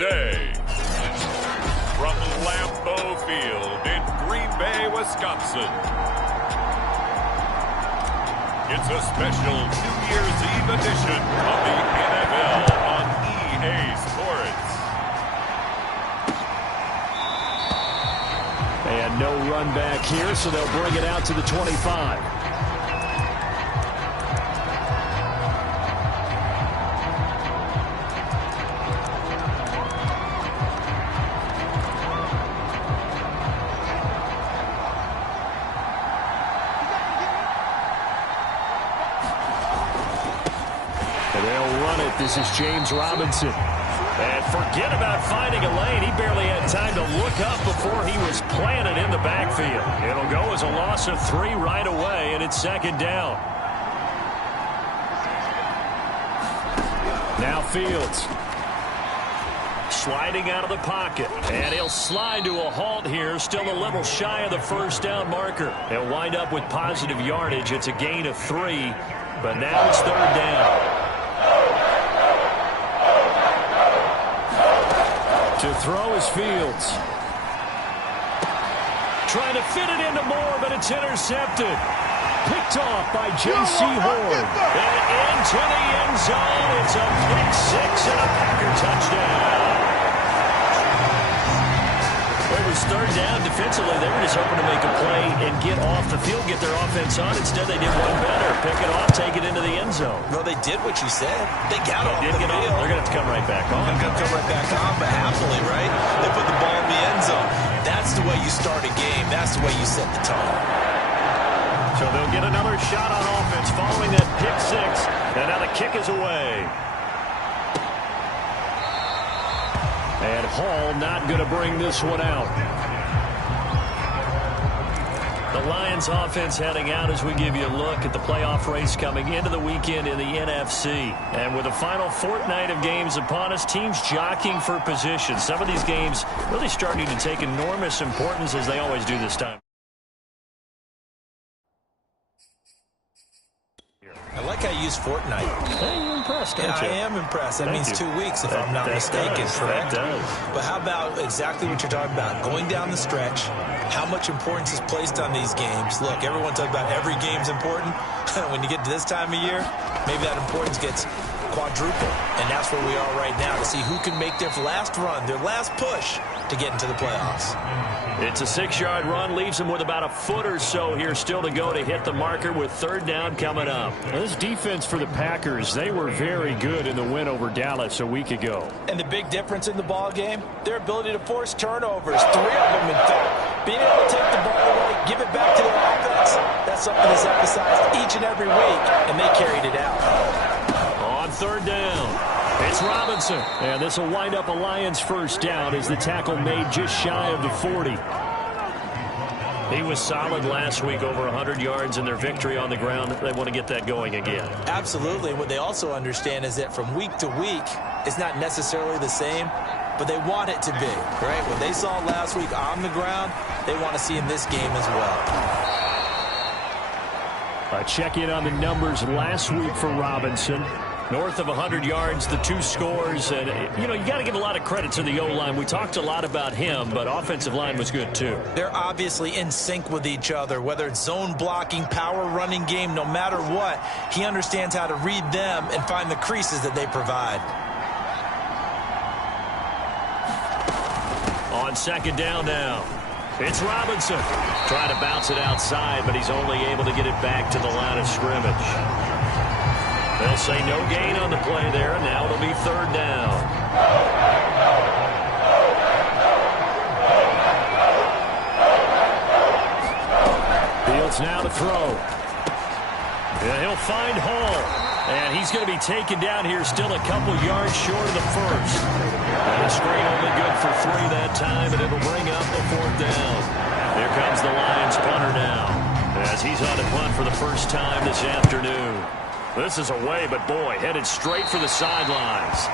day. From Lambeau Field in Green Bay, Wisconsin. It's a special New Year's Eve edition of the NFL on EA Sports. And no run back here, so they'll bring it out to the 25. This is James Robinson. And forget about finding a lane. He barely had time to look up before he was planted in the backfield. It'll go as a loss of 3 right away, and it's second down. Now Fields. Sliding out of the pocket. And he'll slide to a halt here. Still a little shy of the first down marker. He'll wind up with positive yardage. It's a gain of 3. But now it's third down. To throw is Fields. Trying to fit it into Moore, but it's intercepted. Picked off by J.C. Horn. And into the end zone. It's a pick 6 and a Packer touchdown. It was third down. Defensively, they were just hoping to make a play and get off the field, get their offense on. Instead, they did one better. Pick it off, take it into the end zone. Well, they did what you said. They got off the field. They're going to have to come right back on. They're going to come right back on, but happily, right? They put the ball in the end zone. That's the way you start a game. That's the way you set the tone. So they'll get another shot on offense following that pick 6. And now the kick is away. And Hall not going to bring this one out. The Lions offense heading out as we give you a look at the playoff race coming into the weekend in the NFC. And with the final fortnight of games upon us, teams jockeying for position. Some of these games really starting to take enormous importance as they always do this time. I like how you use fortnight. Hey, you're impressed, aren't you? I am impressed. That means 2 weeks, if I'm not mistaken, correct? That does. But how about exactly what you're talking about? Going down the stretch, how much importance is placed on these games? Look, everyone talks about every game's important. When you get to this time of year, maybe that importance gets quadruple. And that's where we are right now to see who can make their last run, their last push to get into the playoffs. It's a 6-yard run, leaves him with about a foot or so here still to go to hit the marker with third down coming up. Well, this defense for the Packers, they were very good in the win over Dallas a week ago. And the big difference in the ball game, their ability to force turnovers, 3 of them in fact. Being able to take the ball away, give it back to their offense, that's something that's emphasized each and every week, and they carried it out. On third down, it's Robinson. And this will wind up a Lions first down as the tackle made just shy of the 40. He was solid last week, over 100 yards in their victory on the ground. They want to get that going again. Absolutely. What they also understand is that from week to week, it's not necessarily the same, but they want it to be, right? What they saw last week on the ground, they want to see in this game as well. A check-in on the numbers last week for Robinson. North of 100 yards, the 2 scores. And, you know, you got to give a lot of credit to the O-line. We talked a lot about him, but offensive line was good, too. They're obviously in sync with each other, whether it's zone blocking, power running game, no matter what. He understands how to read them and find the creases that they provide. On second down now, it's Robinson. Trying to bounce it outside, but he's only able to get it back to the line of scrimmage. They'll say no gain on the play there, and now it'll be third down. Fields now to throw. And he'll find Hall. And he's going to be taken down here, still a couple yards short of the first. And a screen only good for 3 that time, and it'll bring up the 4th down. Here comes the Lions punter now, as he's on to punt for the first time this afternoon. This is away, but boy, headed straight for the sidelines.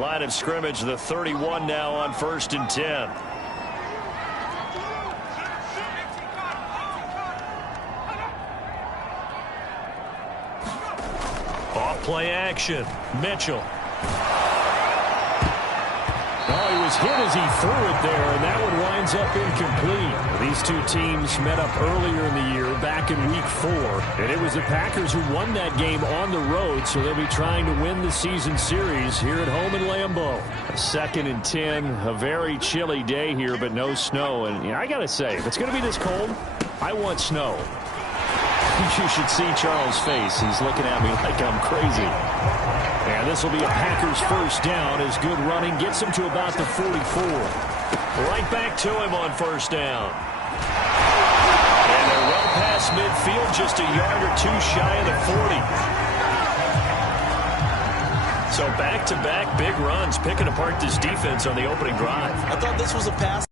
Line of scrimmage, the 31 now on 1st and 10. Off play action. Mitchell. Oh, he was hit as he threw it there, and that one winds up incomplete. These two teams met up earlier in the year, back in Week 4, and it was the Packers who won that game on the road, so they'll be trying to win the season series here at home in Lambeau. 2nd and 10, a very chilly day here, but no snow. And I got to say, if it's going to be this cold, I want snow. You should see Charles' face. He's looking at me like I'm crazy. And this will be a Packers first down as good running gets him to about the 44. Right back to him on 1st down. And they're well past midfield, just a yard or two shy of the 40. So back-to-back big runs, picking apart this defense on the opening drive. I thought this was a passing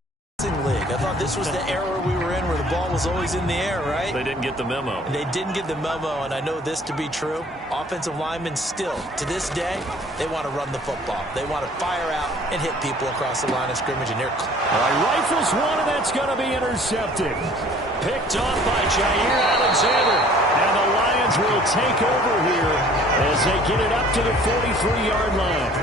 league. I thought this was the era we were in where the ball was always in the air, right? They didn't get the memo. They didn't get the memo, and I know this to be true. Offensive linemen still, to this day, they want to run the football. They want to fire out and hit people across the line of scrimmage, and they're... Rifles one, and that's going to be intercepted. Picked off by Jair Alexander. And the Lions will take over here as they get it up to the 43-yard line.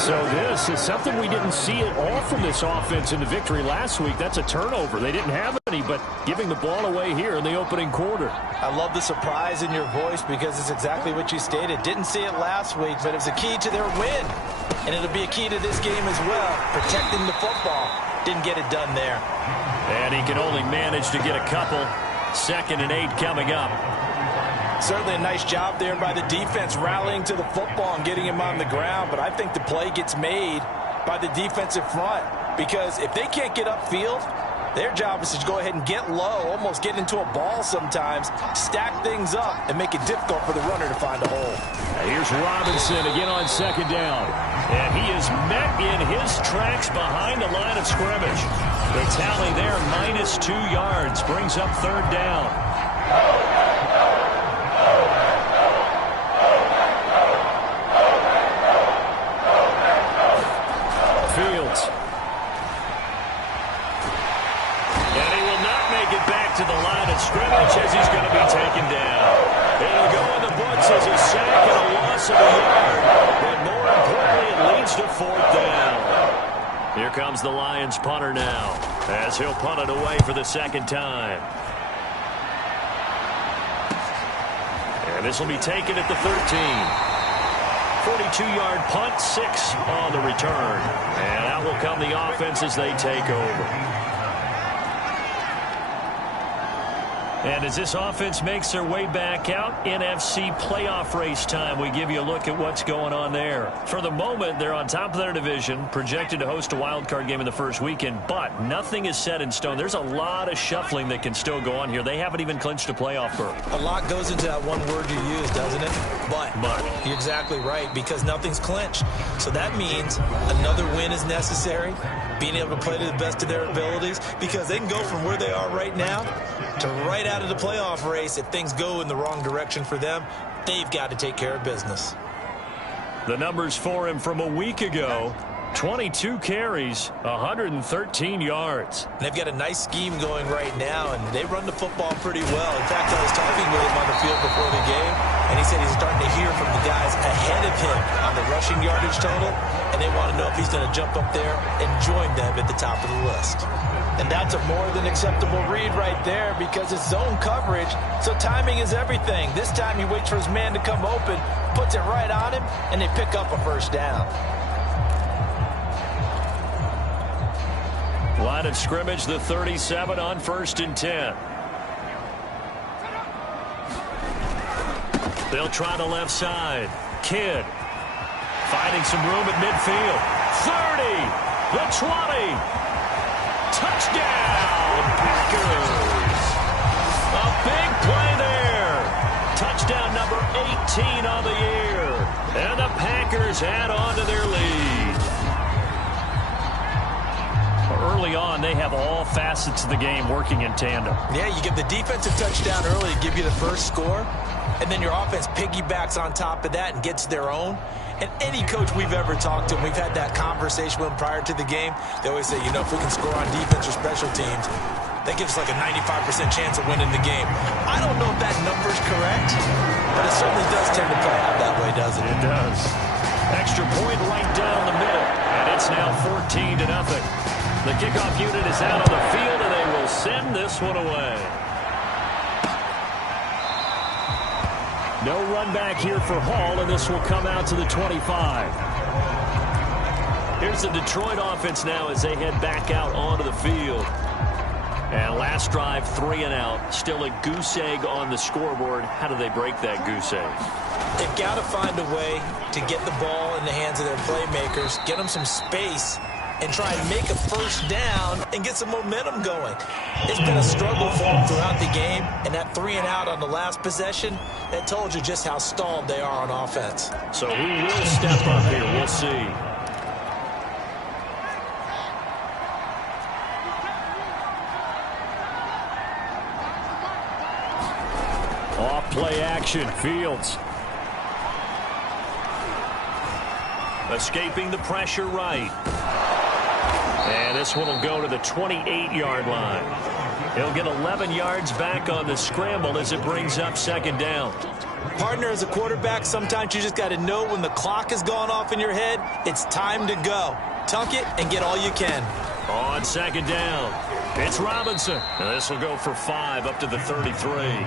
So this is something we didn't see at all from this offense in the victory last week. That's a turnover. They didn't have any, but giving the ball away here in the opening quarter. I love the surprise in your voice because it's exactly what you stated. Didn't see it last week, but it was a key to their win. And it'll be a key to this game as well, protecting the football. Didn't get it done there. And he can only manage to get a couple. 2nd and 8 coming up. Certainly a nice job there by the defense rallying to the football and getting him on the ground, but I think the play gets made by the defensive front because if they can't get upfield, their job is to go ahead and get low, almost get into a ball sometimes, stack things up, and make it difficult for the runner to find a hole. Now here's Robinson again on 2nd down. And he is met in his tracks behind the line of scrimmage. The tally there, -2 yards, brings up 3rd down. To the line of scrimmage as he's going to be taken down. It'll go in the books as a sack and a loss of a yard. But more importantly, it leads to 4th down. Here comes the Lions punter now as he'll punt it away for the 2nd time. And this will be taken at the 13. 42-yard punt, 6 on the return. And out will come the offense as they take over. And as this offense makes their way back out, NFC playoff race time, we give you a look at what's going on there. For the moment, they're on top of their division, projected to host a wild card game in the first weekend, but nothing is set in stone. There's a lot of shuffling that can still go on here. They haven't even clinched a playoff berth. A lot goes into that one word you use, doesn't it? But. You're exactly right, because nothing's clinched. So that means another win is necessary, being able to play to the best of their abilities, because they can go from where they are right now to right out of the playoff race. If things go in the wrong direction for them, they've got to take care of business. The numbers for him from a week ago: 22 carries, 113 yards. And they've got a nice scheme going right now, and they run the football pretty well. In fact, I was talking with him on the field before the game, and he said he's starting to hear from the guys ahead of him on the rushing yardage total, and they want to know if he's going to jump up there and join them at the top of the list. And that's a more than acceptable read right there because it's zone coverage, so timing is everything. This time he waits for his man to come open, puts it right on him, and they pick up a first down. Line of scrimmage, the 37 on 1st and 10. They'll try the left side. Kidd finding some room at midfield. 30, the 20. Touchdown, Packers. A big play there. Touchdown number 18 on the year. And the Packers add on to their lead. Early on, they have all facets of the game working in tandem. Yeah, you give the defensive touchdown early to give you the first score, and then your offense piggybacks on top of that and gets their own. And any coach we've ever talked to, and we've had that conversation with them prior to the game, they always say, you know, if we can score on defense or special teams, that gives us like a 95% chance of winning the game. I don't know if that number's correct, but it certainly does tend to play out that way, doesn't it? It does. Extra point right down the middle, and it's now 14-0. The kickoff unit is out on the field, and they will send this one away. No run back here for Hall, and this will come out to the 25. Here's the Detroit offense now as they head back out onto the field. And last drive, 3 and out. Still a goose egg on the scoreboard. How do they break that goose egg? They've got to find a way to get the ball in the hands of their playmakers, get them some space, and try and make a first down and get some momentum going. It's been a struggle for them throughout the game, and that 3 and out on the last possession, that told you just how stalled they are on offense. So who will step up here? We'll see. Off play action, Fields. Escaping the pressure right. And this one will go to the 28-yard line. He'll get 11 yards back on the scramble as it brings up second down. Partner, as a quarterback, sometimes you just got to know when the clock has gone off in your head, it's time to go. Tuck it and get all you can. On second down, it's Robinson. And this will go for 5 up to the 33.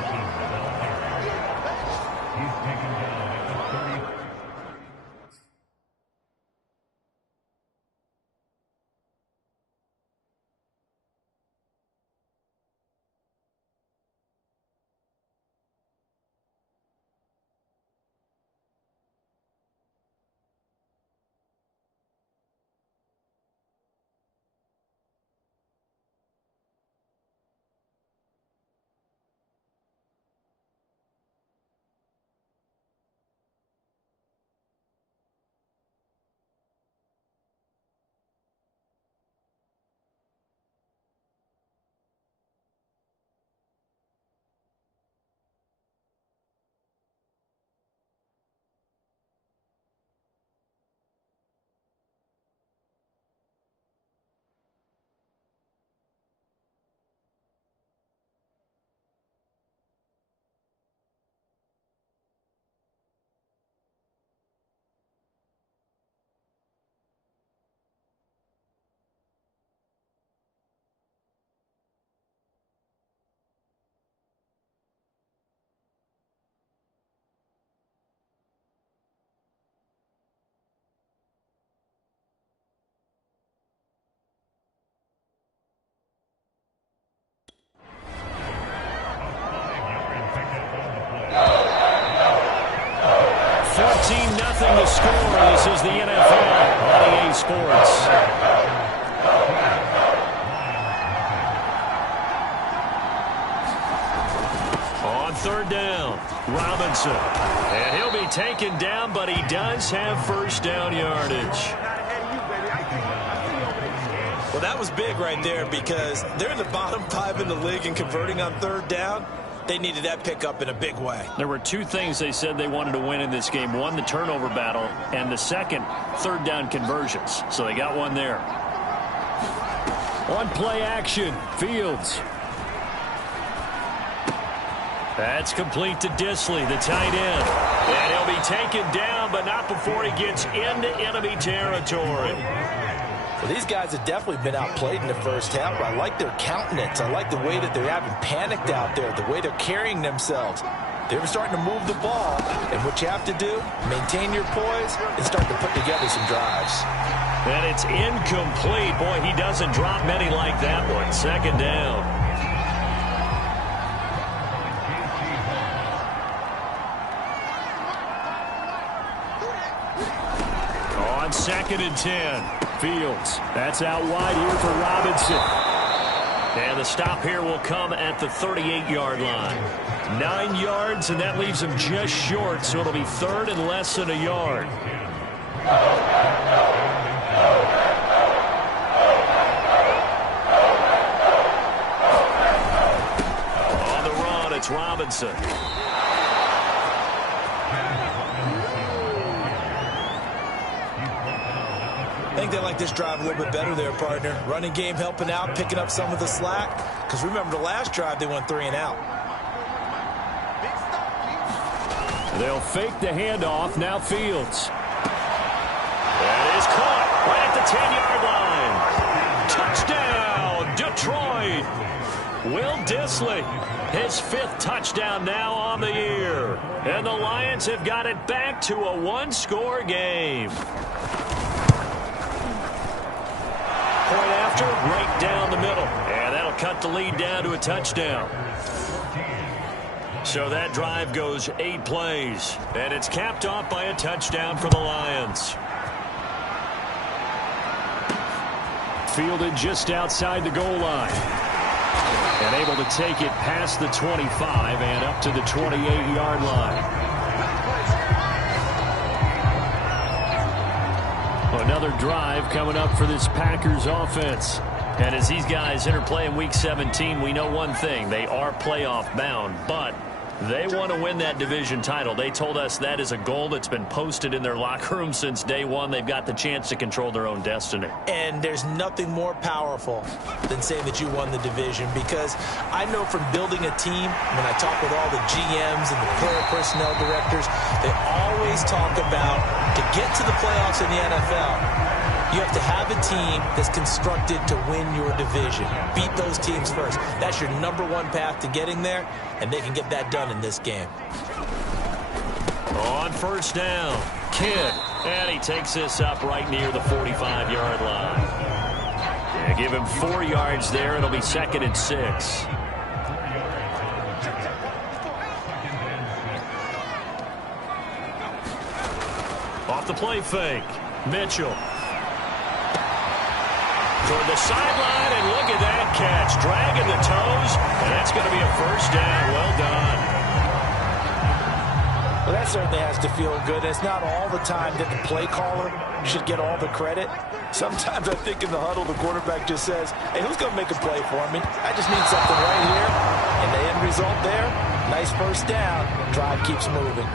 Nothing to score. This is the NFL on EA Sports. On third down, Robinson. And he'll be taken down, but he does have first down yardage. Well, that was big right there because they're in the bottom 5 in the league and converting on third down. They needed that pickup in a big way. There were 2 things they said they wanted to win in this game. One, the turnover battle, and the second, third down conversions. So they got one there. On play action, Fields. That's complete to Disley, the tight end. And he'll be taken down, but not before he gets into enemy territory. Well, these guys have definitely been outplayed in the first half, but I like their countenance. I like the way that they're having panicked out there, the way they're carrying themselves. They're starting to move the ball, and what you have to do, maintain your poise and start to put together some drives. And it's incomplete. Boy, he doesn't drop many like that one. Second down. On 2nd and 10. Fields. That's out wide here for Robinson. And the stop here will come at the 38-yard line. 9 yards, and that leaves him just short, so it'll be third and less than a yard. On the run, it's Robinson. they like this drive a little bit better there, partner. Running game helping out, picking up some of the slack. Because remember, the last drive, they went 3 and out. They'll fake the handoff. Now Fields. That is caught right at the 10-yard line. Touchdown, Detroit. Will Dissly, his 5th touchdown now on the year. And the Lions have got it back to a 1-score game. Point after, right down the middle. And that'll cut the lead down to a touchdown. So that drive goes 8 plays. And it's capped off by a touchdown for the Lions. Fielded just outside the goal line. And able to take it past the 25 and up to the 28-yard line. Another drive coming up for this Packers offense. And as these guys interplay in Week 17, we know one thing. They are playoff bound, but they want to win that division title. They told us that is a goal that's been posted in their locker room since day one. They've got the chance to control their own destiny. And there's nothing more powerful than saying that you won the division, because I know from building a team, when I talk with all the GMs and the player personnel directors, they always talk about to get to the playoffs in the NFL, you have to have a team that's constructed to win your division. Beat those teams first. That's your #1 path to getting there, and they can get that done in this game. On first down, Kidd. And he takes this up right near the 45-yard line. Yeah, give him 4 yards there. It'll be 2nd and 6. Off the play fake, Mitchell. Toward the sideline, and look at that catch. Dragging the toes, and that's going to be a first down. Well done. Well, that certainly has to feel good. It's not all the time that the play caller should get all the credit. Sometimes I think in the huddle, the quarterback just says, hey, who's going to make a play for me? I just need something right here. And the end result there, nice first down. Drive keeps moving.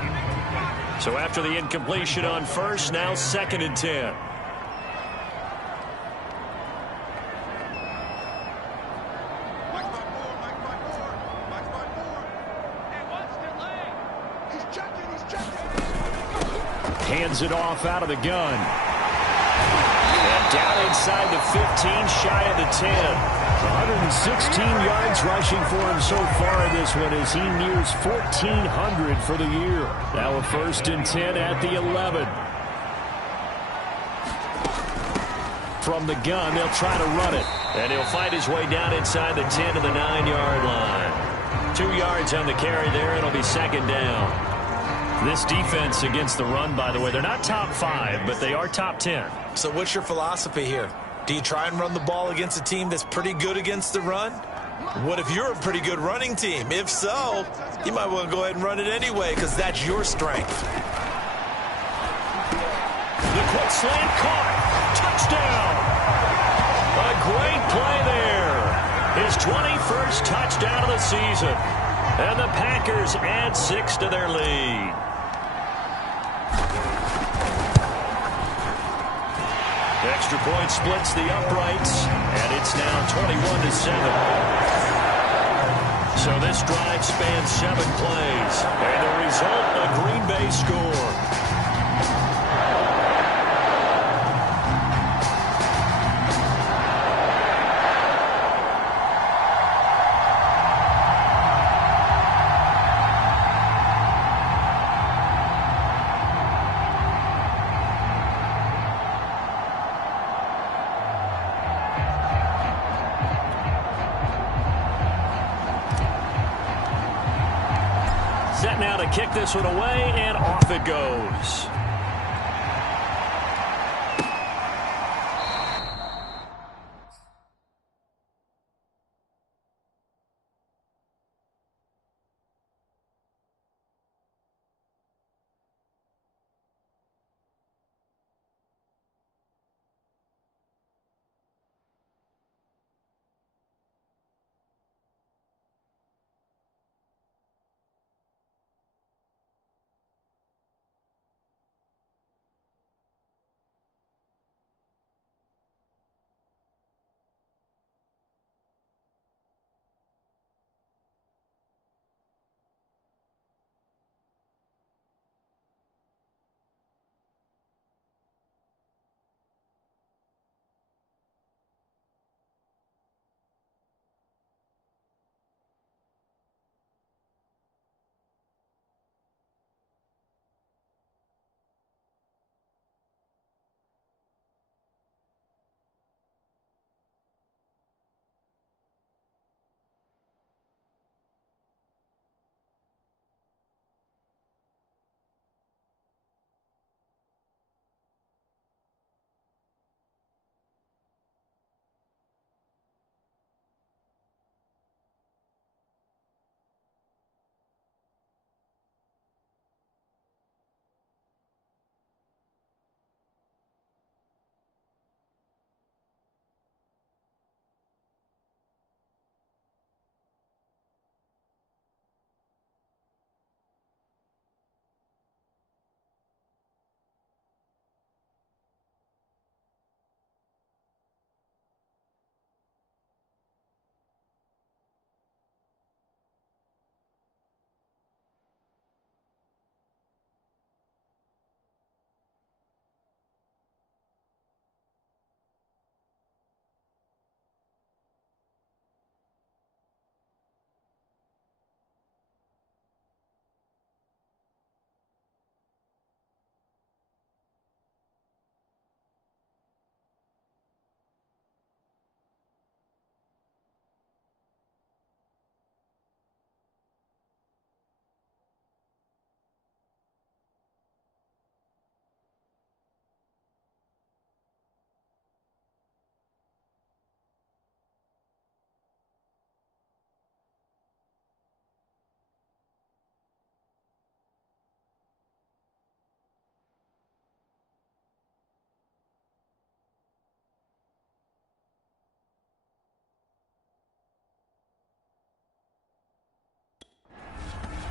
So after the incompletion on first, now 2nd and 10. Hands it off out of the gun. And down inside the 15, shy of the 10. 116 yards rushing for him so far in this one as he nears 1,400 for the year. Now a 1st and 10 at the 11. From the gun, they'll try to run it. And he'll fight his way down inside the 10 to the 9-yard line. 2 yards on the carry there. It'll be 2nd down. This defense against the run, by the way, they're not top 5, but they are top 10. So what's your philosophy here? Do you try and run the ball against a team that's pretty good against the run? What if you're a pretty good running team? If so, you might want to go ahead and run it anyway, because that's your strength. The quick slant caught. Touchdown. A great play there. His 21st touchdown of the season. And the Packers add 6 to their lead. Extra point splits the uprights, and it's now 21-7. So this drive spans 7 plays, and the result, a Green Bay score. Set now to kick this one away, and off it goes.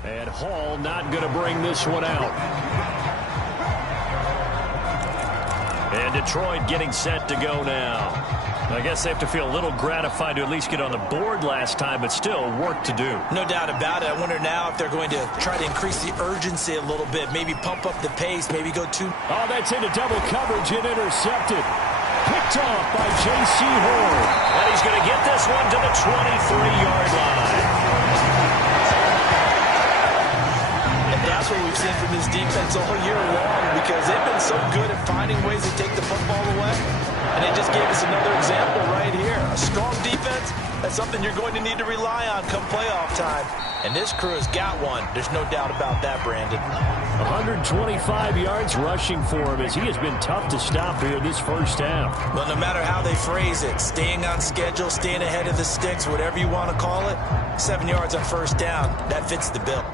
And Hall not going to bring this one out. And Detroit getting set to go now. I guess they have to feel a little gratified to at least get on the board last time, but still work to do. No doubt about it. I wonder now if they're going to try to increase the urgency a little bit, maybe pump up the pace, maybe go too. Oh, that's into double coverage and intercepted. Picked off by J.C. Horn. And he's going to get this one to the 23-yard line. And that's what we've seen from this defense all year long, because they've been so good at finding ways to take the football away. And they just gave us another example right here. A strong defense, that's something you're going to need to rely on come playoff time. And this crew has got one. There's no doubt about that, Brandon. 125 yards rushing for him as he has been tough to stop here this first half. Well, no matter how they phrase it, staying on schedule, staying ahead of the sticks, whatever you want to call it, 7 yards on first down, that fits the bill.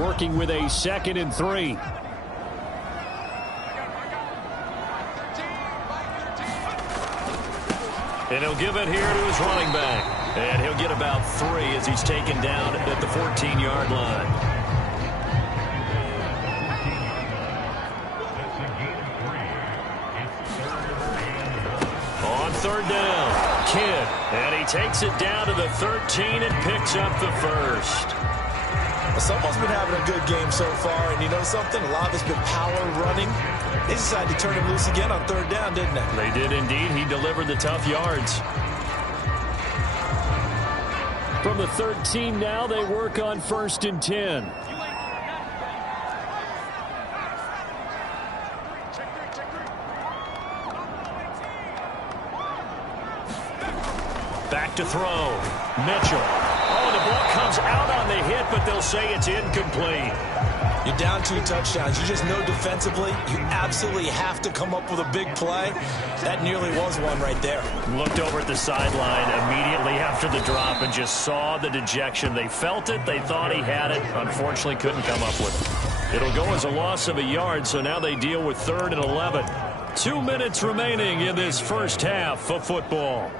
working with a 2nd and 3. And he'll give it here to his running back. And he'll get about 3 as he's taken down at the 14-yard line. On 3rd down, Kidd. And he takes it down to the 13 and picks up the first. Someone's been having a good game so far, and you know something? A lot of it's been power running. They decided to turn him loose again on 3rd down, didn't they? They did indeed. He delivered the tough yards. From the 13 now, they work on 1st and 10. Back to throw. Mitchell. Oh, the ball comes out on the hit, but they'll say it's incomplete. You're down 2 touchdowns. You just know defensively you absolutely have to come up with a big play. That nearly was one right there. Looked over at the sideline immediately after the drop and just saw the dejection. They felt it. They thought he had it. Unfortunately, couldn't come up with it. It'll go as a loss of a yard, so now they deal with 3rd and 11. 2 minutes remaining in this first half of football.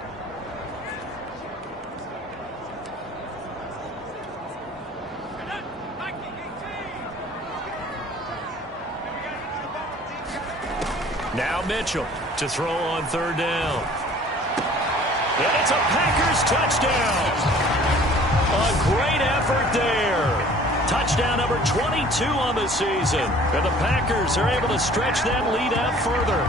Now Mitchell to throw on 3rd down. And it's a Packers touchdown. A great effort there. Touchdown number 22 on the season. And the Packers are able to stretch that lead out further.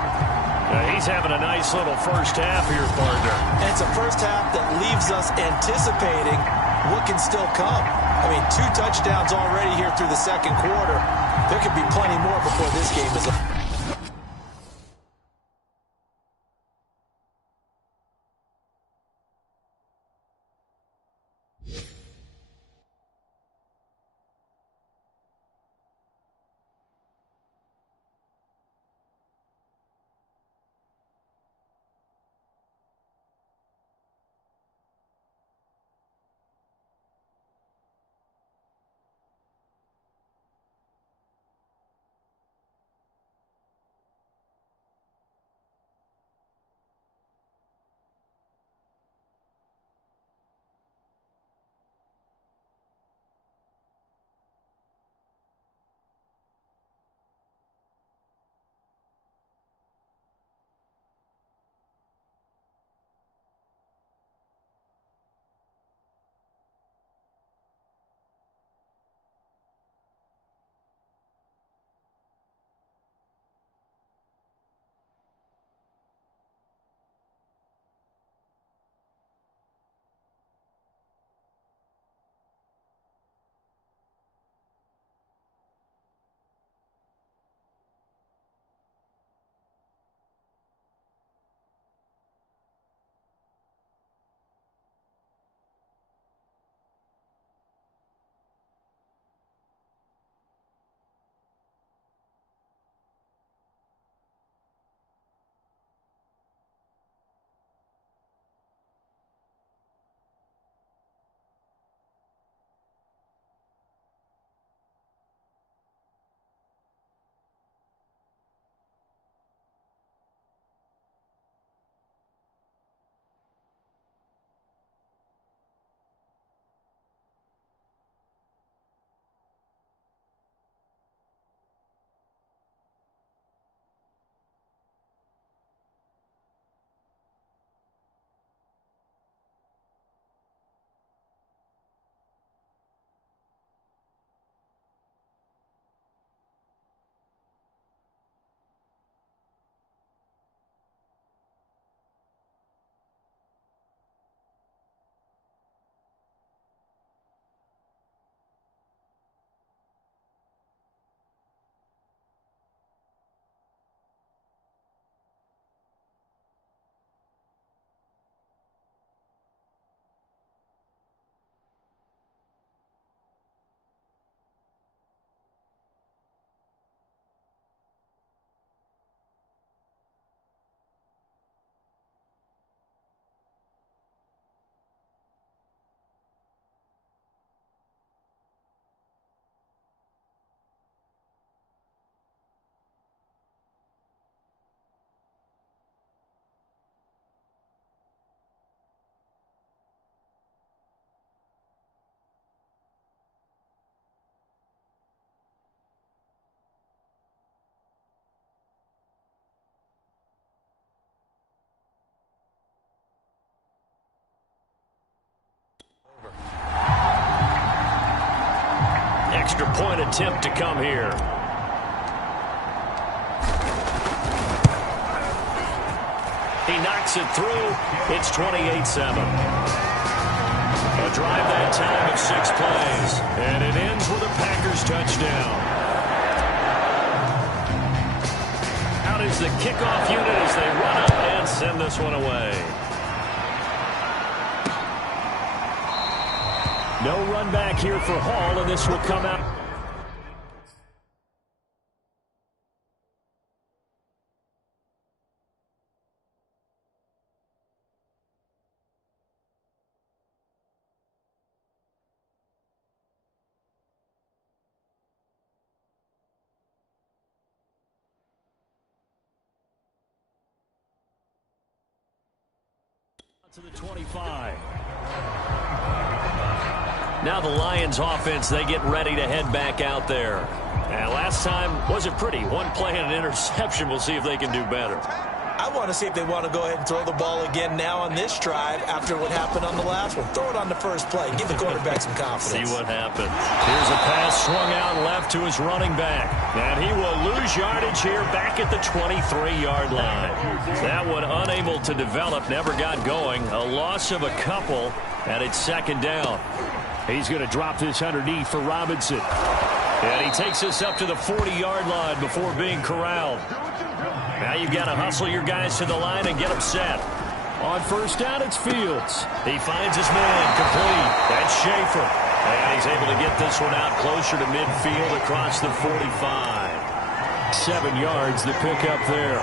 He's having a nice little first half here, partner. And it's a first half that leaves us anticipating what can still come. I mean, 2 touchdowns already here through the 2nd quarter. There could be plenty more before this game is over. extra point attempt to come here. He knocks it through. It's 28-7. A drive that time of 6 plays. And it ends with a Packers touchdown. Out is the kickoff unit as they run up and send this one away. No run back here for Hall, and this will come out. To the 25. Now the Lions offense, they get ready to head back out there. And last time wasn't pretty. One play and an interception. We'll see if they can do better. I want to see if they want to go ahead and throw the ball again now on this drive after what happened on the last one. Throw it on the first play. Give the quarterback some confidence. See what happens. Here's a pass swung out left to his running back. And he will lose yardage here back at the 23-yard line. That one unable to develop, never got going. A loss of a couple, and it's second down. He's going to drop this underneath for Robinson. And he takes this up to the 40-yard line before being corralled. Now you've got to hustle your guys to the line and get them set. On first down, it's Fields. He finds his man complete. That's Schaefer. And he's able to get this one out closer to midfield across the 45. 7 yards, the pickup there.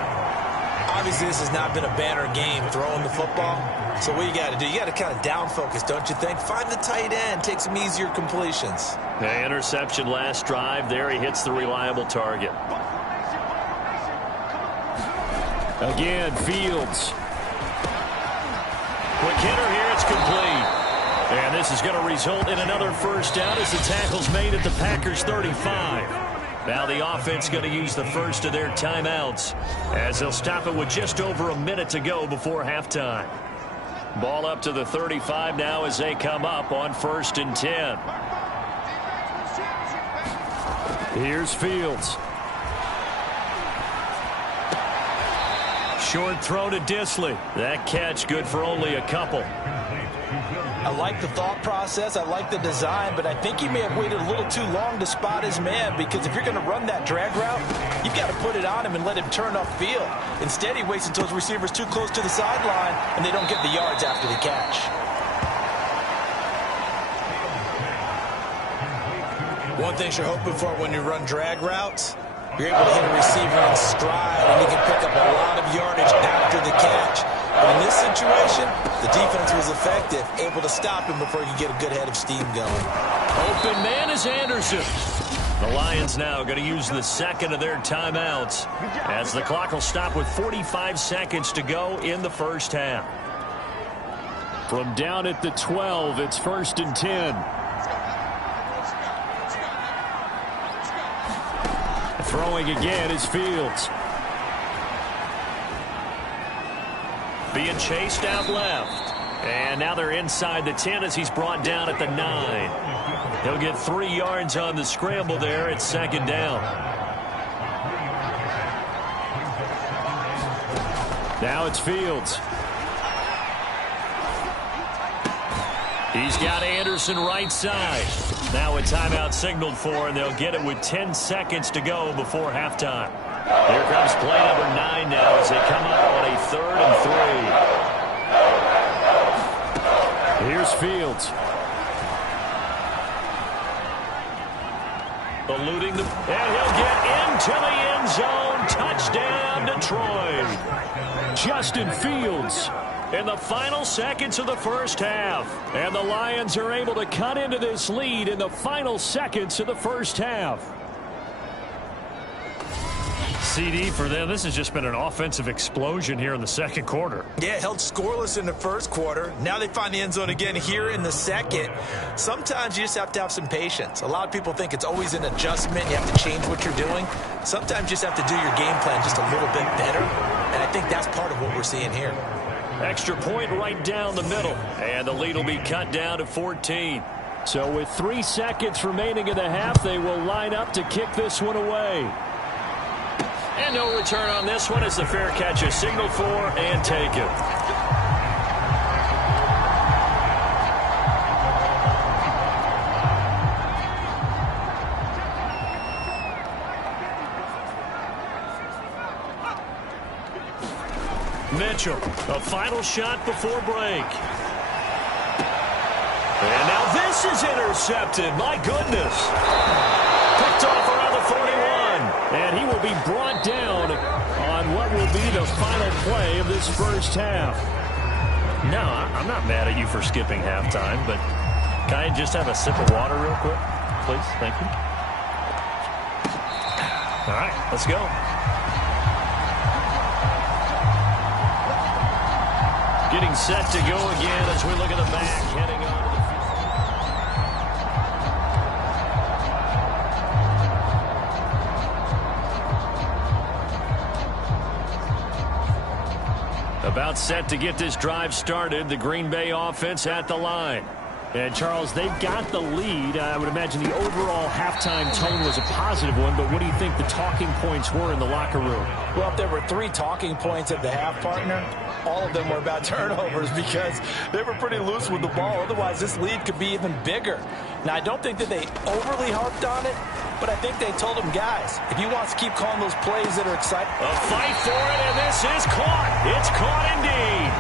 Obviously, this has not been a banner game throwing the football. So what you got to do, you got to kind of down focus, don't you think? Find the tight end, take some easier completions. The interception last drive. There he hits the reliable target. Again, Fields. Quick hitter here, it's complete. And this is going to result in another first down as the tackle's made at the Packers' 35. Now the offense going to use the first of their timeouts as they'll stop it with just over a minute to go before halftime. Ball up to the 35 now as they come up on 1st and 10. Here's Fields. Short throw to Disley. That catch good for only a couple. I like the thought process. I like the design, but I think he may have waited a little too long to spot his man, because if you're going to run that drag route, you've got to put it on him and let him turn upfield. Instead, he waits until his receiver's too close to the sideline, and they don't get the yards after the catch. One thing you're hoping for when you run drag routes, you're able to hit a receiver in stride, and he can pick up a lot of yardage after the catch. But in this situation, the defense was effective, able to stop him before he could get a good head of steam going. Open man is Anderson. The Lions now going to use the second of their timeouts as the clock will stop with 45 seconds to go in the first half. From down at the 12, it's 1st and 10. Throwing again is Fields. Being chased out left. And now they're inside the 10 as he's brought down at the 9. He'll get 3 yards on the scramble there at second down. Now it's Fields. He's got Anderson right side. Now a timeout signaled for, and they'll get it with 10 seconds to go before halftime. Here comes play number 9 now as they come up on a 3rd and 3. Here's Fields. Eluding the... And he'll get into the end zone. Touchdown, Detroit. Justin Fields. In the final seconds of the first half. And the Lions are able to cut into this lead in the final seconds of the first half. CD for them. This has just been an offensive explosion here in the second quarter. Yeah, held scoreless in the first quarter. Now they find the end zone again here in the second. Sometimes you just have to have some patience. A lot of people think it's always an adjustment. You have to change what you're doing. Sometimes you just have to do your game plan just a little bit better. And I think that's part of what we're seeing here. Extra point right down the middle. And the lead will be cut down to 14. So with 3 seconds remaining in the half, they will line up to kick this one away. And no return on this one as the fair catch is signaled for and taken. Mitchell, a final shot before break. And now this is intercepted. My goodness. Picked off around the 41. And he will be brought down on what will be the final play of this first half. No, I'm not mad at you for skipping halftime, but can I just have a sip of water real quick, please? Thank you. All right, let's go. Getting set to go again as we look at the back, heading on to the about set to get this drive started. The Green Bay offense at the line. And, Charles, they've got the lead. I would imagine the overall halftime tone was a positive one, but what do you think the talking points were in the locker room? Well, if there were 3 talking points at the half, partner, all of them were about turnovers because they were pretty loose with the ball. Otherwise, this lead could be even bigger. Now, I don't think that they overly harped on it, but I think they told them, guys, if you want to keep calling those plays that are exciting. A fight for it, and this is caught. It's caught indeed.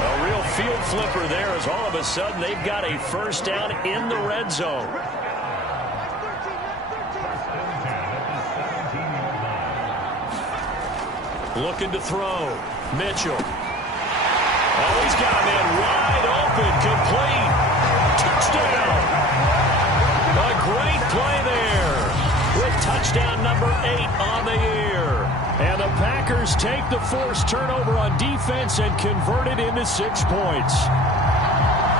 A real field flipper there as all of a sudden they've got a first down in the red zone. Looking to throw. Mitchell. Oh, he's got a man wide open, complete. Touchdown. A great play there with touchdown number 8 on the year. And the Packers take the forced turnover on defense and convert it into 6 points.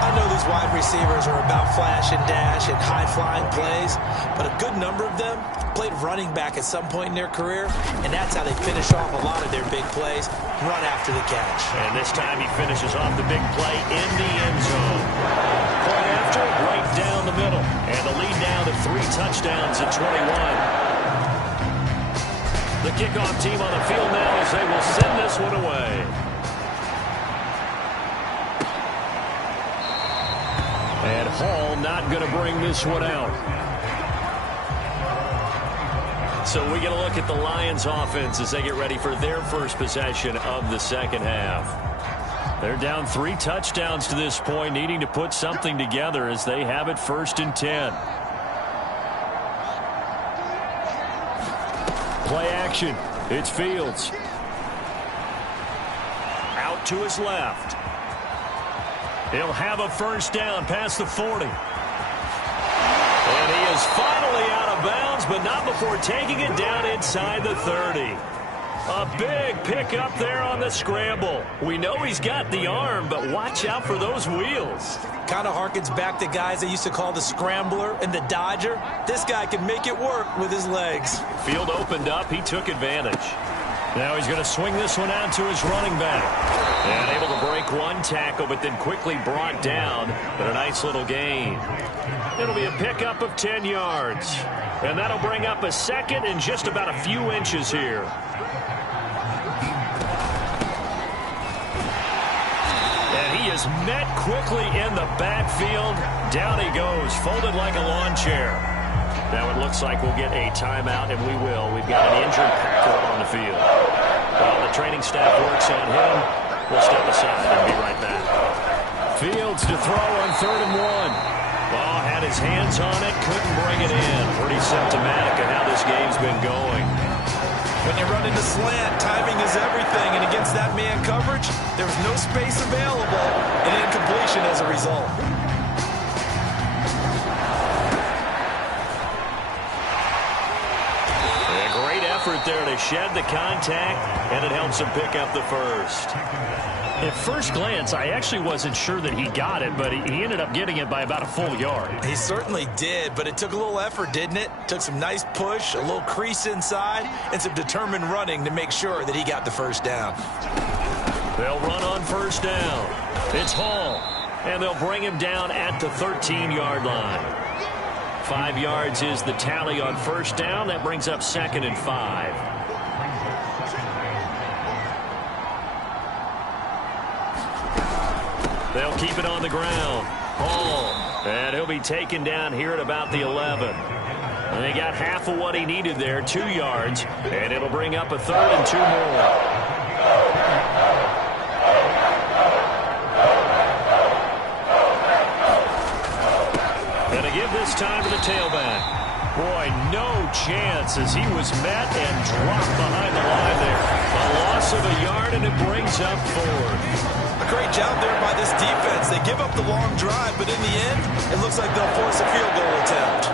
I know these wide receivers are about flash and dash and high-flying plays, but a good number of them played running back at some point in their career, and that's how they finish off a lot of their big plays, run after the catch. And this time he finishes off the big play in the end zone. Point after, right down the middle. And the lead down to 3 touchdowns at 21. The kickoff team on the field now as they will send this one away. And Hall not going to bring this one out. So we get a look at the Lions offense as they get ready for their first possession of the second half. They're down 3 touchdowns to this point, needing to put something together as they have it 1st and 10. Play action. It's Fields. Out to his left. He'll have a first down past the 40. And he is finally out of bounds, but not before taking it down inside the 30. A big pickup there on the scramble. We know he's got the arm, but watch out for those wheels. Kind of harkens back to guys they used to call the scrambler and the dodger. This guy can make it work with his legs. Field opened up. He took advantage. Now he's going to swing this one out to his running back. And able to break 1 tackle, but then quickly brought down. But a nice little gain. It'll be a pickup of 10 yards. And that'll bring up a second and just about a few inches here. And he is met quickly in the backfield. Down he goes, folded like a lawn chair. Now it looks like we'll get a timeout, and we will. We've got an injured Packer on the field. While the training staff works on him, we'll step aside and be right back. Fields to throw on 3rd and 1. Ball had his hands on it, couldn't bring it in. Pretty symptomatic of how this game's been going. When you run into slant, timing is everything, and against that man coverage, there was no space available, and incompletion as a result. Effort there to shed the contact, and it helps him pick up the first. At first glance, I actually wasn't sure that he got it, but he ended up getting it by about a full yard. He certainly did, but it took a little effort, didn't it? Took some nice push, a little crease inside, and some determined running to make sure that he got the first down. They'll run on first down. It's Hall. And they'll bring him down at the 13-yard line. 5 yards is the tally on first down. That brings up 2nd and 5. They'll keep it on the ground. Ball. And he'll be taken down here at about the 11. And they got half of what he needed there, 2 yards. And it'll bring up a 3rd and 2 more. And to give this time to the tailback. Boy, no chance as he was met and dropped behind the line there. A loss of a yard, and it brings up 4th. Great job there by this defense. They give up the long drive, but in the end, it looks like they'll force a field goal attempt.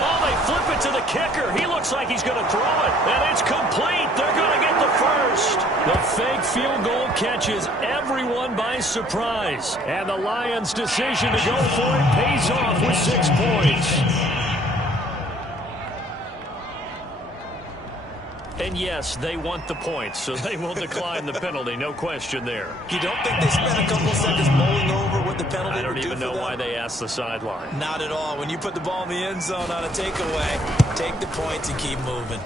Oh, they flip it to the kicker. He looks like he's going to throw it, and it's complete. They're going to get the first. The fake field goal catches everyone by surprise, and the Lions' decision to go for it pays off with 6 points. And yes, they want the points, so they will decline the penalty. No question there. You don't think they spent a couple seconds mulling over what the penalty I don't would do even for know them? why they asked the sideline. Not at all. When you put the ball in the end zone on a takeaway, take the points and keep moving.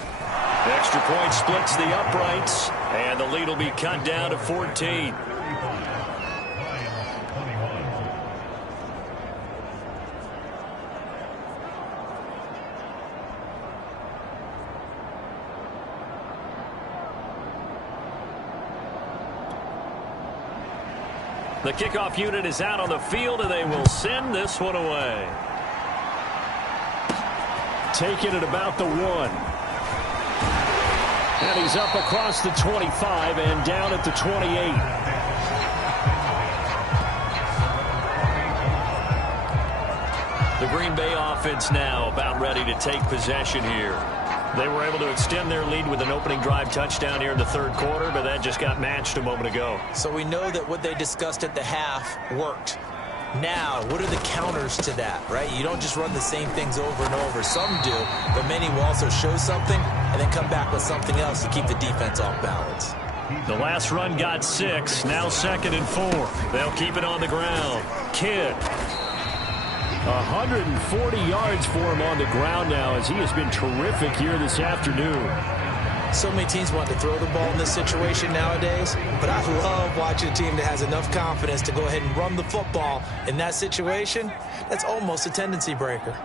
Extra point splits the uprights, and the lead will be cut down to 14. The kickoff unit is out on the field, and they will send this one away. Taken at about the 1. And he's up across the 25 and down at the 28. The Green Bay offense now about ready to take possession here. They were able to extend their lead with an opening drive touchdown here in the 3rd quarter, but that just got matched a moment ago. So we know that what they discussed at the half worked. Now, what are the counters to that, right? You don't just run the same things over and over. Some do, but many will also show something and then come back with something else to keep the defense off balance. The last run got 6, now 2nd and 4. They'll keep it on the ground. Kidd. 140 yards for him on the ground now as he has been terrific here this afternoon. So many teams want to throw the ball in this situation nowadays, but I love watching a team that has enough confidence to go ahead and run the football in that situation. That's almost a tendency breaker.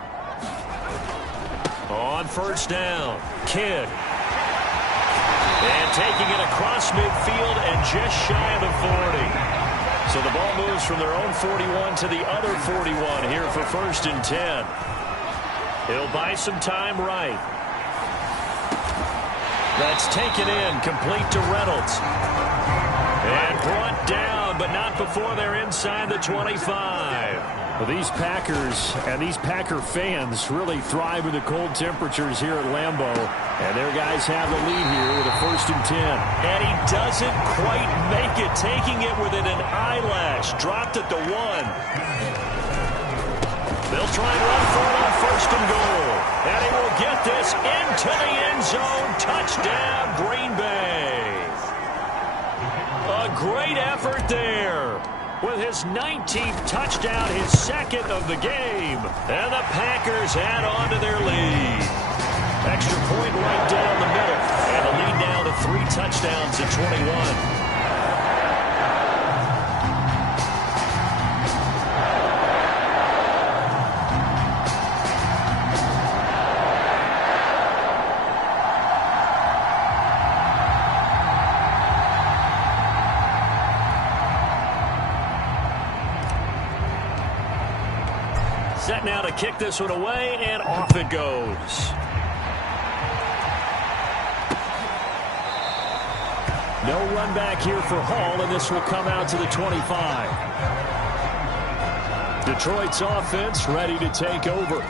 On first down, Kidd. And taking it across midfield and just shy of the 40. So the ball moves from their own 41 to the other 41 here for 1st and 10. He'll buy some time right. That's taken in, complete to Reynolds. And brought down, but not before they're inside the 25. Well, these Packers and these Packer fans really thrive in the cold temperatures here at Lambeau. And their guys have the lead here with a 1st and 10. And he doesn't quite make it, taking it within an eyelash. Dropped at the 1. They'll try and run for it on 1st and goal. And he will get this into the end zone. Touchdown, Green Bay. A great effort there. With his 19th touchdown, his 2nd of the game. And the Packers add on to their lead. Extra point right down the middle. And the lead now to 3 touchdowns at 21. Set now to kick this one away, and off it goes. No run back here for Hall, and this will come out to the 25. Detroit's offense ready to take over.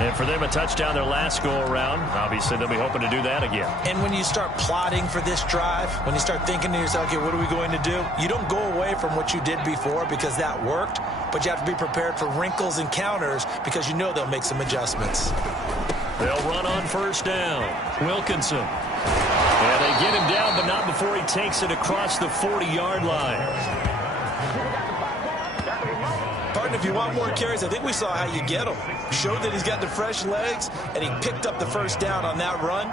And for them, a touchdown their last go-around. Obviously, they'll be hoping to do that again. And when you start plotting for this drive, when you start thinking to yourself, okay, what are we going to do? You don't go away from what you did before because that worked, but you have to be prepared for wrinkles and counters because you know they'll make some adjustments. They'll run on first down. Wilkinson. And they get him down, but not before he takes it across the 40-yard line. Pardon, if you want more carries, I think we saw how you get him. Showed that he's got the fresh legs, and he picked up the first down on that run.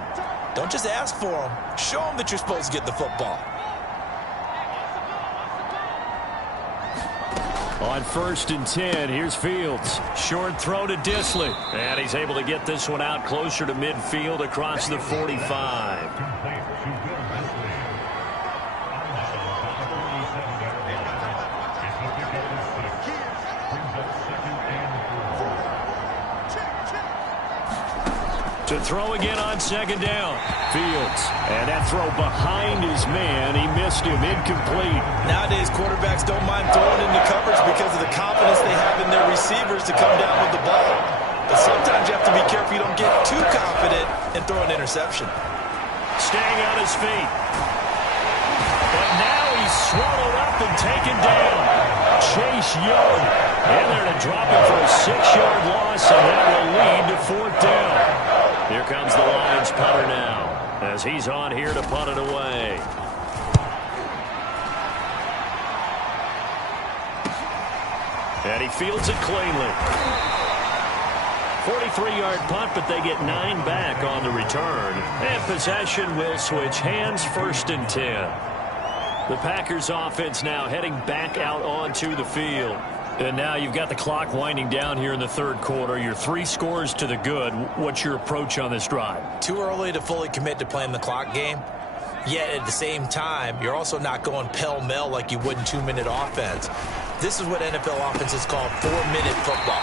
Don't just ask for him. Show him that you're supposed to get the football. On 1st and 10, here's Fields. Short throw to Disley. And he's able to get this one out closer to midfield across the 45. To throw again on 2nd down. Fields. And that throw behind his man. He missed him. Incomplete. Nowadays, quarterbacks don't mind throwing into coverage because of the confidence they have in their receivers to come down with the ball. But sometimes you have to be careful you don't get too confident and throw an interception. Staying on his feet. But now he's swallowed up and taken down. Chase Young. And they're to drop him for a 6-yard loss, and that will lead to 4th down. Here comes the Lions punter now, as he's on here to punt it away. And he fields it cleanly. 43-yard punt, but they get 9 back on the return. And possession will switch hands, 1st and 10. The Packers offense now heading back out onto the field. And now you've got the clock winding down here in the 3rd quarter. You're 3 scores to the good. What's your approach on this drive? Too early to fully commit to playing the clock game. Yet at the same time, you're also not going pell-mell like you would in 2-minute offense. This is what NFL offenses call 4-minute football.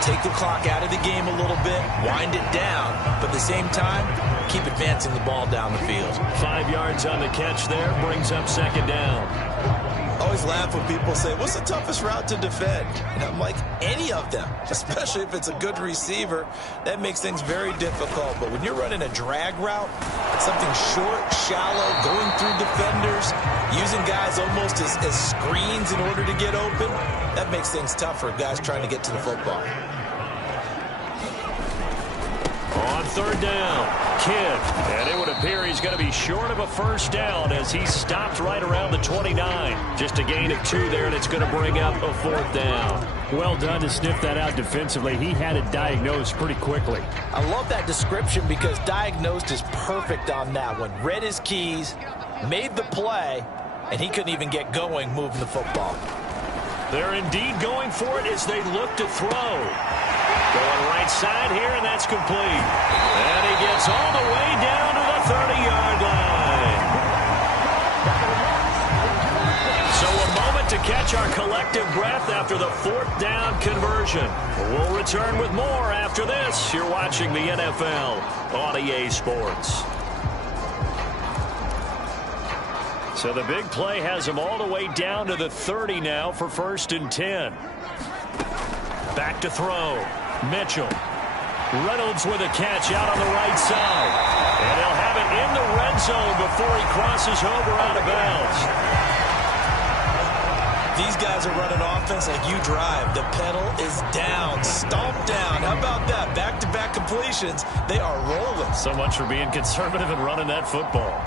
Take the clock out of the game a little bit, wind it down, but at the same time, keep advancing the ball down the field. 5 yards on the catch there, brings up 2nd down. I always laugh when people say, what's the toughest route to defend? And I'm like, any of them, especially if it's a good receiver. That makes things very difficult. But when you're running a drag route, something short, shallow, going through defenders, using guys almost as screens in order to get open, that makes things tough for guys trying to get to the football. On 3rd down, Kidd. And it would appear he's going to be short of a 1st down as he stopped right around the 29. Just a gain of 2 there, and it's going to bring up a 4th down. Well done to sniff that out defensively. He had it diagnosed pretty quickly. I love that description because diagnosed is perfect on that one. Read his keys, made the play, and he couldn't even get going moving the football. They're indeed going for it as they look to throw. Going right side here, and that's complete. And he gets all the way down to the 30-yard line. So a moment to catch our collective breath after the 4th down conversion. We'll return with more after this. You're watching the NFL on EA Sports. So the big play has him all the way down to the 30 now for 1st and 10. Back to throw. Mitchell. Reynolds with a catch out on the right side. And they'll have it in the red zone before he crosses over out of bounds. These guys are running offense like you drive. The pedal is down, stomp down. How about that? Back-to-back completions. They are rolling. So much for being conservative and running that football.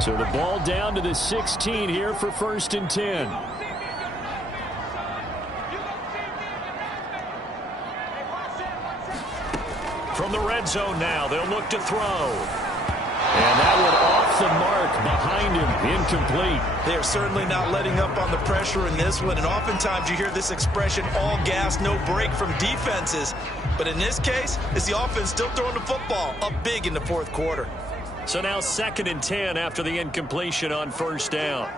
So the ball down to the 16 here for 1st and 10. From the red zone now, they'll look to throw. And that one off the mark behind him, incomplete. They are certainly not letting up on the pressure in this one, and oftentimes you hear this expression, all gas, no break from defenses. But in this case, it's the offense still throwing the football up big in the 4th quarter. So now 2nd and 10 after the incompletion on 1st down.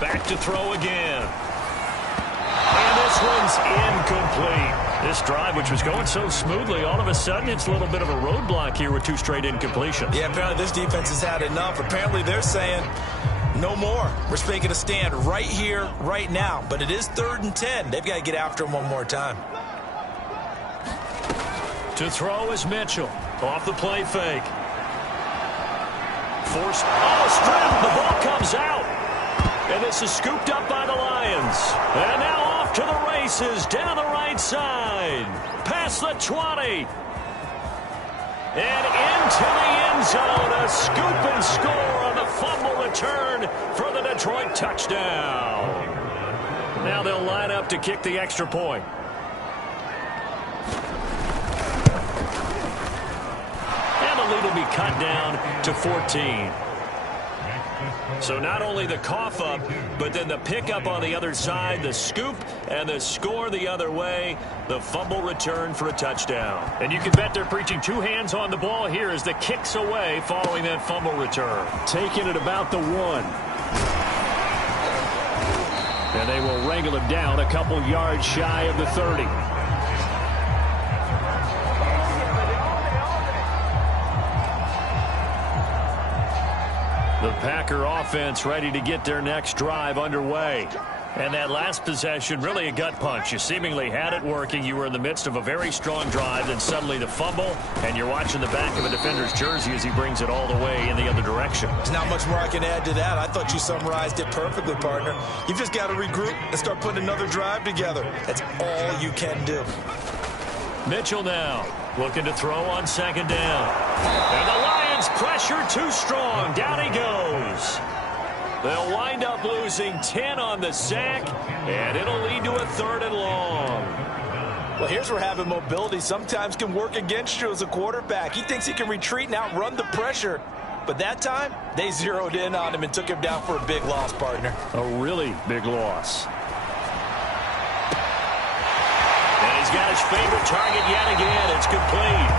Back to throw again. And this one's incomplete. This drive, which was going so smoothly, all of a sudden it's a little bit of a roadblock here with 2 straight incompletions. Yeah, apparently this defense has had enough. Apparently they're saying no more. We're making a stand right here, right now. But it is 3rd and 10. They've got to get after him one more time. To throw is Mitchell. Off the play fake. Forced. Oh, strip. The ball comes out. And this is scooped up by the Lions. And now off to the races. races down the right side. Past the 20. And into the end zone. A scoop and score on the fumble return for the Detroit touchdown. Now they'll line up to kick the extra point. And the lead will be cut down to 14. So not only the cough up, but then the pickup on the other side, the scoop, and the score the other way, the fumble return for a touchdown. And you can bet they're preaching two hands on the ball here as the kick's away following that fumble return. Taking it about the 1. And they will wrangle him down a couple yards shy of the 30. The Packer offense ready to get their next drive underway. And that last possession, really a gut punch. You seemingly had it working. You were in the midst of a very strong drive, then suddenly the fumble, and you're watching the back of a defender's jersey as he brings it all the way in the other direction. There's not much more I can add to that. I thought you summarized it perfectly, partner. You've just got to regroup and start putting another drive together. That's all you can do. Mitchell now looking to throw on second down. And the Lions pressure too strong. Down he goes. They'll wind up losing 10 on the sack, and it'll lead to a 3rd and long. Well, here's where having mobility sometimes can work against you as a quarterback. He thinks he can retreat and outrun the pressure. But that time, they zeroed in on him and took him down for a big loss, partner. A really big loss. And he's got his favorite target yet again. It's complete.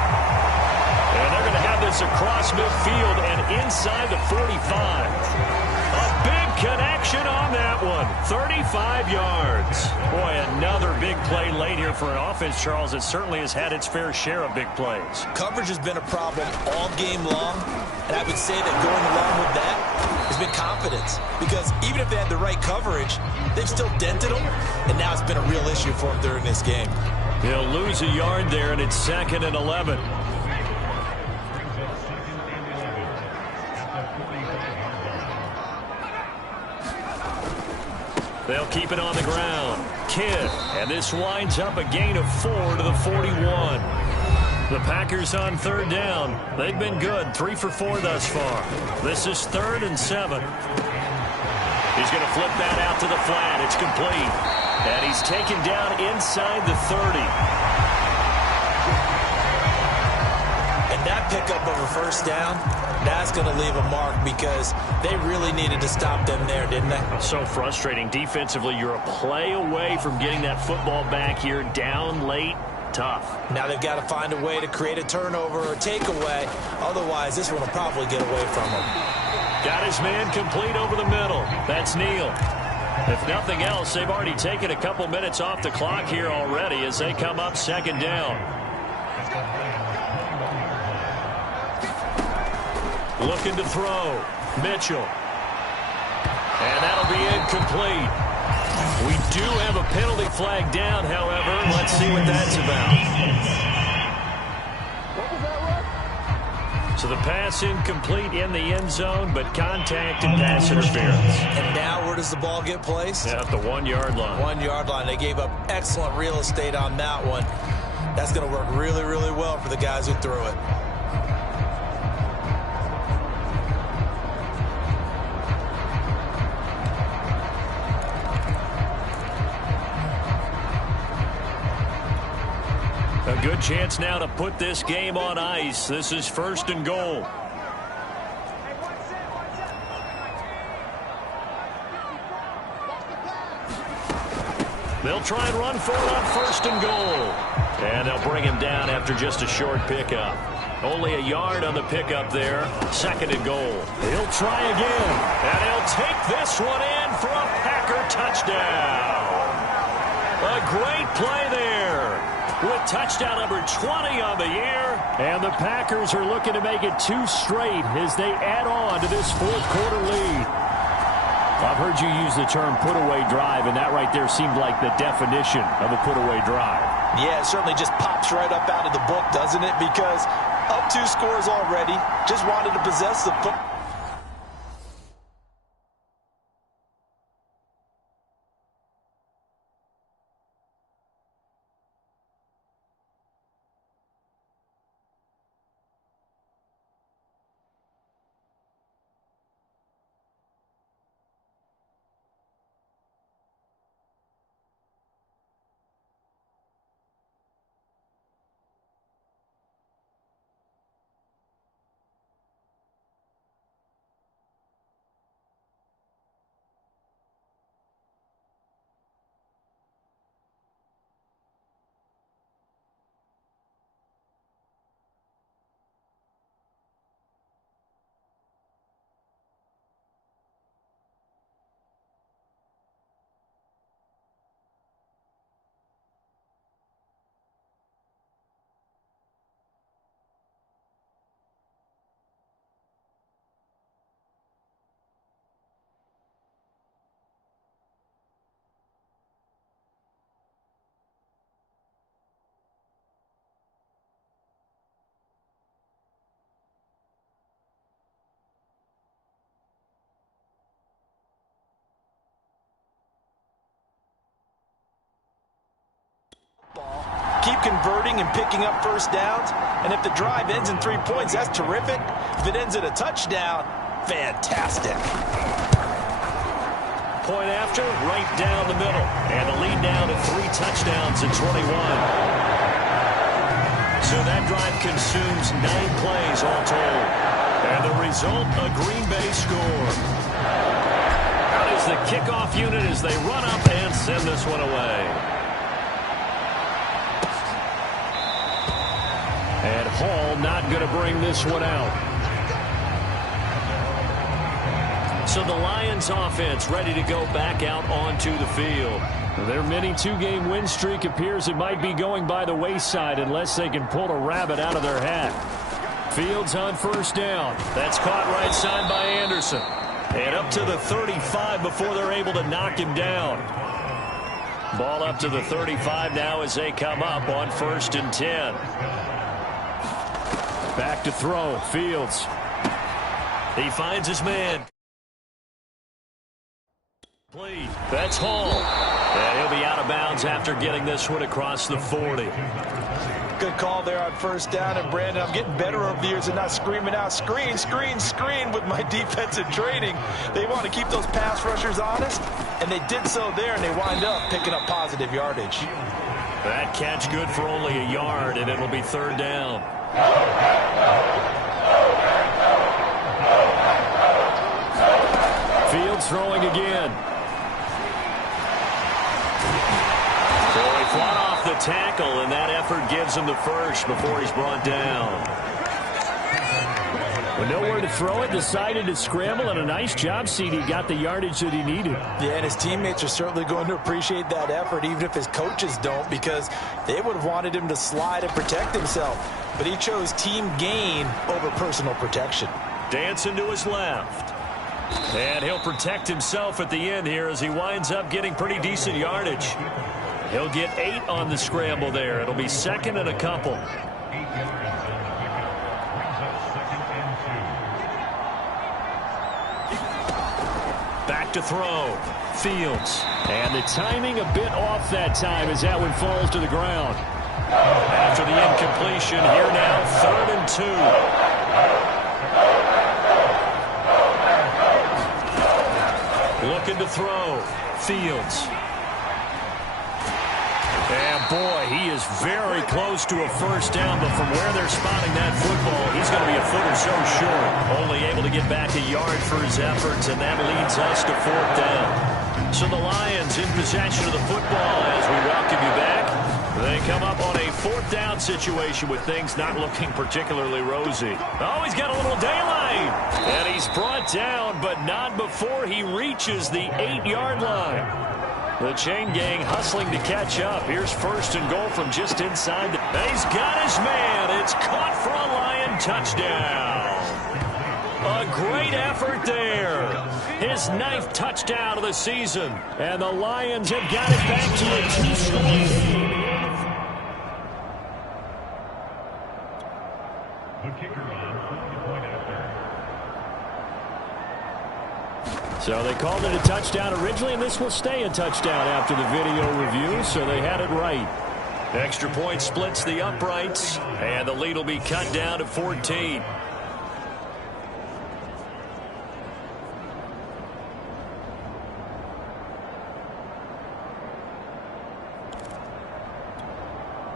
And they're going to have this across midfield and inside the 45. A big connection on that one. 35 yards. Boy, another big play late here for an offense, Charles, that certainly has had its fair share of big plays. Coverage has been a problem all game long, and I would say that going along with that has been confidence. Because even if they had the right coverage, they've still dented them, and now it's been a real issue for them during this game. He'll lose a yard there, and it's 2nd and 11. They'll keep it on the ground. Kidd, and this winds up a gain of 4 to the 41. The Packers on 3rd down. They've been good, 3 for 4 thus far. This is 3rd and 7. He's going to flip that out to the flat. It's complete. And he's taken down inside the 30. And that pickup of a first down, that's going to leave a mark because they really needed to stop them there, didn't they? So frustrating. Defensively, you're a play away from getting that football back here down late. Tough. Now they've got to find a way to create a turnover or takeaway. Otherwise, this one will probably get away from them. Got his man complete over the middle. That's Neal. If nothing else, they've already taken a couple minutes off the clock here already as they come up 2nd down. Looking to throw. Mitchell. And that'll be incomplete. We do have a penalty flag down, however. Let's see what that's about. So the pass incomplete in the end zone, but contact and pass interference. And now where does the ball get placed? At the 1-yard line. 1-yard line. They gave up excellent real estate on that one. That's going to work really, really well for the guys who threw it. A good chance now to put this game on ice. This is 1st and goal. They'll try and run for it on 1st and goal. And they'll bring him down after just a short pickup. Only a yard on the pickup there. 2nd and goal. He'll try again. And he'll take this one in for a Packer touchdown. A great play there. With touchdown number 20 on the year. And the Packers are looking to make it 2 straight as they add on to this 4th quarter lead. I've heard you use the term put-away drive, and that right there seemed like the definition of a put-away drive. Yeah, it certainly just pops right up out of the book, doesn't it? Because up 2 scores already, just wanted to possess the football. keep converting and picking up first downs. And if the drive ends in 3 points, that's terrific. If it ends in a touchdown, fantastic. Point after, right down the middle. And the lead now to 3 touchdowns at 21. So that drive consumes 9 plays all told. And the result, a Green Bay score. Out is the kickoff unit as they run up and send this one away. And Hall not going to bring this one out. So the Lions offense ready to go back out onto the field. Their mini 2-game win streak appears it might be going by the wayside unless they can pull a rabbit out of their hat. Fields on first down. That's caught right side by Anderson. And up to the 35 before they're able to knock him down. Ball up to the 35 now as they come up on 1st and 10. Back to throw. Fields. He finds his man. That's Hall. And he'll be out of bounds after getting this one across the 40. Good call there on first down. And, Brandon, I'm getting better over the years and not screaming out, screen, screen, screen with my defensive training. They want to keep those pass rushers honest, and they did so there, and they wind up picking up positive yardage. That catch good for only a yard, and it'll be 3rd down. Fields throwing again. Fought off the tackle, and that effort gives him the first before he's brought down. With nowhere to throw it, decided to scramble, and a nice job, CD. Got the yardage that he needed. Yeah, and his teammates are certainly going to appreciate that effort, even if his coaches don't, because they would have wanted him to slide and protect himself. But he chose team gain over personal protection. Dancing to his left. And he'll protect himself at the end here as he winds up getting pretty decent yardage. He'll get 8 on the scramble there. It'll be 2nd and a couple. Back to throw. Fields. And the timing a bit off that time as that one falls to the ground. After the incompletion, here now, 3rd and 2. Looking to throw. Fields. And, boy, he is very close to a first down, but from where they're spotting that football, he's going to be a foot or so short. Only able to get back a yard for his efforts, and that leads us to 4th down. So the Lions in possession of the football as we welcome you back. They come up on a 4th down situation with things not looking particularly rosy. Oh, he's got a little daylight. And he's brought down, but not before he reaches the 8-yard line. The chain gang hustling to catch up. Here's 1st and goal from just inside. He's got his man. It's caught for a Lion touchdown. A great effort there. His 9th touchdown of the season. And the Lions have got it back to a 2-score game. So they called it a touchdown originally, and this will stay a touchdown after the video review, so they had it right. Extra point splits the uprights, and the lead will be cut down to 14.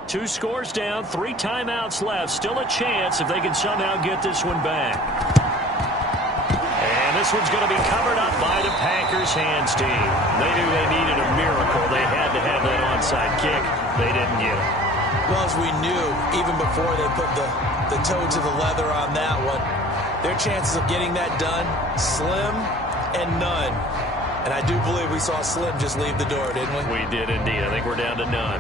Two scores down, 3 timeouts left. Still a chance if they can somehow get this one back. And this one's going to be covered up by the Packers hands team. They knew they needed a miracle. They had to have that onside kick. They didn't get it. Well, as we knew, even before they put the toe to the leather on that one, their chances of getting that done, slim and none. And I do believe we saw Slim just leave the door, didn't we? We did indeed. I think we're down to none.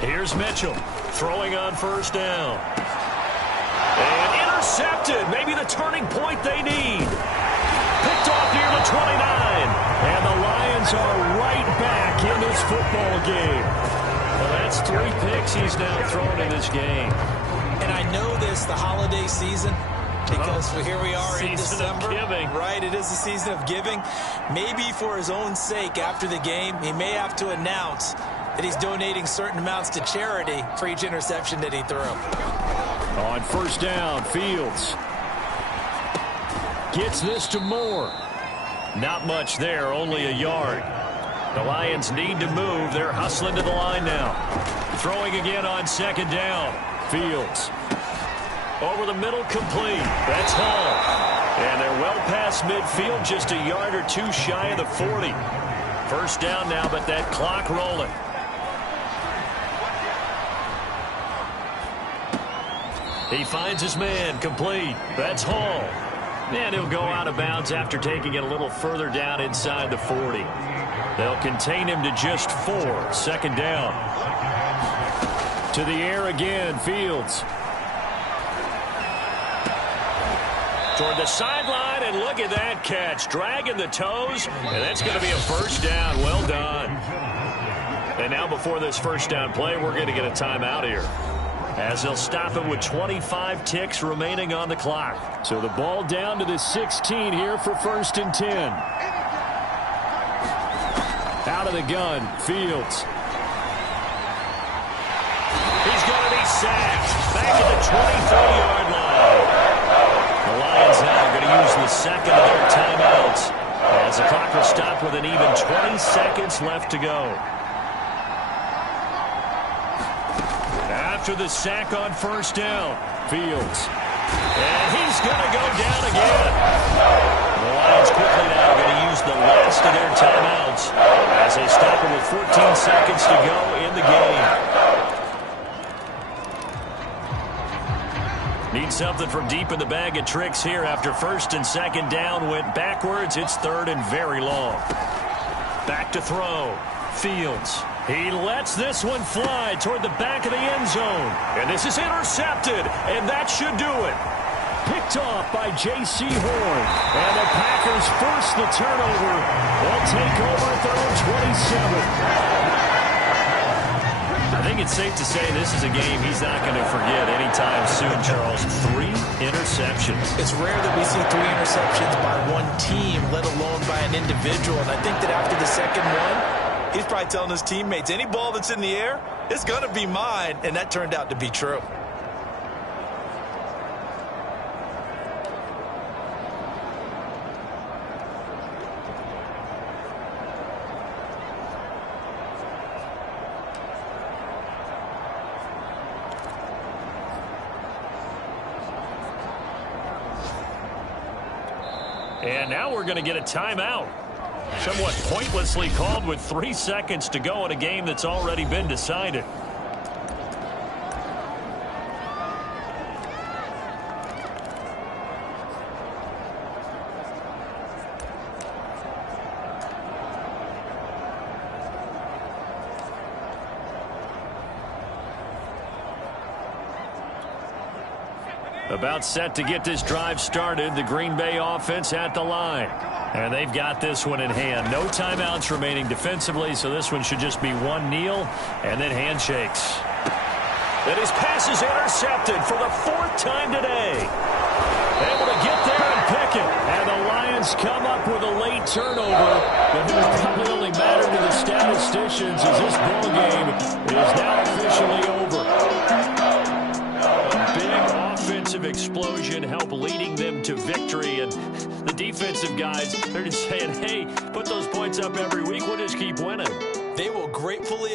Here's Mitchell throwing on first down. And intercepted. Maybe the turning point they need. Picked off near the 29. And the Lions are right back in this football game. Well, that's 3 picks he's now thrown in this game. And I know this, the holiday season, because here we are in Season of December. giving. Right, it is the season of giving. Maybe for his own sake after the game, he may have to announce that he's donating certain amounts to charity for each interception that he threw. On first down, Fields gets this to Moore. Not much there, only a yard. The Lions need to move. They're hustling to the line now. Throwing again on second down. Fields. Over the middle, complete. That's Hall. And they're well past midfield, just a yard or two shy of the 40. First down now, but that clock rolling. He finds his man, complete. That's Hall. And he'll go out of bounds after taking it a little further down inside the 40. They'll contain him to just 4. Second down. To the air again, Fields. Toward the sideline, and look at that catch. Dragging the toes, and that's going to be a first down. Well done. And now before this first down play, we're going to get a timeout here, as they'll stop it with 25 ticks remaining on the clock. So the ball down to the 16 here for first and 10. Out of the gun, Fields. He's going to be sacked. Back at the 23-yard line. The Lions now going to use the second of their timeouts, as the clock will stop with an even 20 seconds left to go. After the sack on first down, Fields. and he's going to go down again. The Lions quickly now going to use the last of their timeouts as they stop it with 14 seconds to go in the game. Need something from deep in the bag of tricks here after first and second down went backwards. It's third and very long. Back to throw. Fields. He lets this one fly toward the back of the end zone. And this is intercepted, and that should do it. Picked off by J.C. Horn. And the Packers force the turnover. They'll take over at their own 27. I think it's safe to say this is a game he's not going to forget anytime soon, Charles. 3 interceptions. It's rare that we see 3 interceptions by one team, let alone by an individual. And I think that after the second one, he's probably telling his teammates, any ball that's in the air, it's going to be mine. And that turned out to be true. And now we're going to get a timeout. Somewhat pointlessly called with 3 seconds to go in a game that's already been decided. About set to get this drive started. The Green Bay offense at the line. And they've got this one in hand. No timeouts remaining defensively, so this one should just be one kneel and then handshakes. And his pass is intercepted for the 4th time today. Able to get there and pick it. And the Lions come up with a late turnover. But it will probably only matter to the statisticians as this ball game is now officially over. Offensive explosion help leading them to victory, and the defensive guys, they're just saying, hey, put those points up every week, we'll just keep winning. They will gratefully